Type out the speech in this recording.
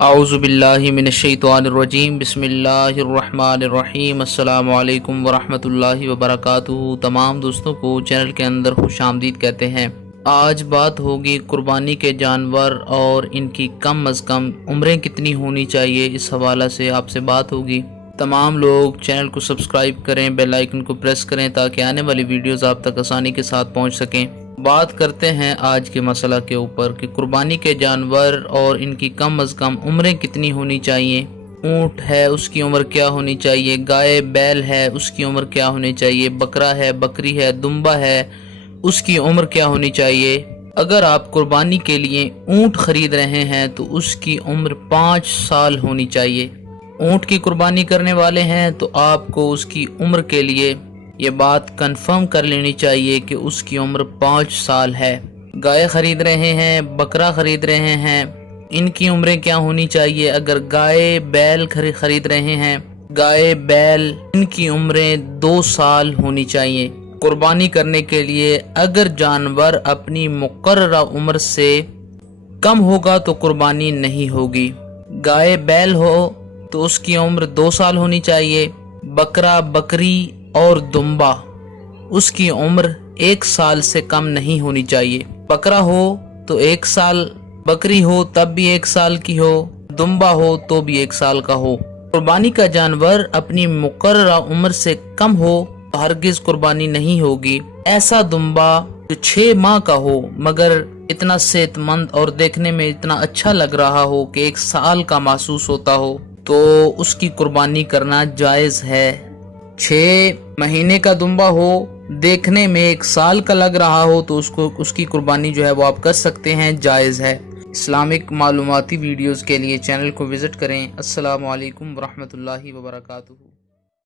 अऊज़ु बिल्लाहि मिनश्शैतानिर्रजीम बिस्मिल्लाहिर्रहमानिर्रहीम अस्सलामु अलैकुम वरहमतुल्लाहि वबरकातुहू। तमाम दोस्तों को चैनल के अंदर खुशामदीद कहते हैं। आज बात होगी कुर्बानी के जानवर और इनकी कम अज़ कम उम्रें कितनी होनी चाहिए, इस हवाला से आपसे बात होगी। तमाम लोग चैनल को सब्सक्राइब करें, बेल आइकन को प्रेस करें ताकि आने वाली वीडियोज़ आप तक आसानी के साथ पहुँच सकें। बात करते हैं आज के मसला के ऊपर कि कुर्बानी के जानवर और इनकी कम अज़ कम उम्रें कितनी होनी चाहिए। ऊँट है, उसकी उम्र क्या होनी चाहिए, गाय बैल है, उसकी उम्र क्या होनी चाहिए, बकरा है, बकरी है, दुम्बा है, उसकी उम्र क्या होनी चाहिए। अगर आप कुर्बानी के लिए ऊँट खरीद रहे हैं तो उसकी उम्र 5 साल होनी चाहिए। ऊँट की कुर्बानी करने वाले हैं तो आपको उसकी उम्र के लिए ये बात कंफर्म कर लेनी चाहिए कि उसकी उम्र 5 साल है। गाय खरीद रहे हैं, बकरा खरीद रहे हैं, इनकी उम्रें क्या होनी चाहिए। अगर गाय बैल खरीद रहे हैं, गाय बैल इनकी उम्रें 2 साल होनी चाहिए। कुर्बानी करने के लिए अगर जानवर अपनी मुकर्ररा उम्र से कम होगा तो कुर्बानी नहीं होगी। गाय बैल हो तो उसकी उम्र 2 साल होनी चाहिए। बकरा बकरी और दुम्बा उसकी उम्र 1 साल से कम नहीं होनी चाहिए। बकरा हो तो 1 साल, बकरी हो तब भी 1 साल की हो, दुम्बा हो तो भी 1 साल का हो। कुर्बानी का जानवर अपनी मुकर्ररा उम्र से कम हो तो हरगिज कुर्बानी नहीं होगी। ऐसा दुम्बा जो 6 माह का हो मगर इतना सेहतमंद और देखने में इतना अच्छा लग रहा हो कि 1 साल का महसूस होता हो तो उसकी कुर्बानी करना जायज़ है। 6 महीने का दुम्बा हो, देखने में 1 साल का लग रहा हो तो उसकी कुर्बानी जो है वो आप कर सकते हैं, जायज़ है। इस्लामिक मालूमाती वीडियोज़ के लिए चैनल को विज़िट करें। अस्सलामु अलैकुम वरहमतुल्लाहि वबरकातुहू।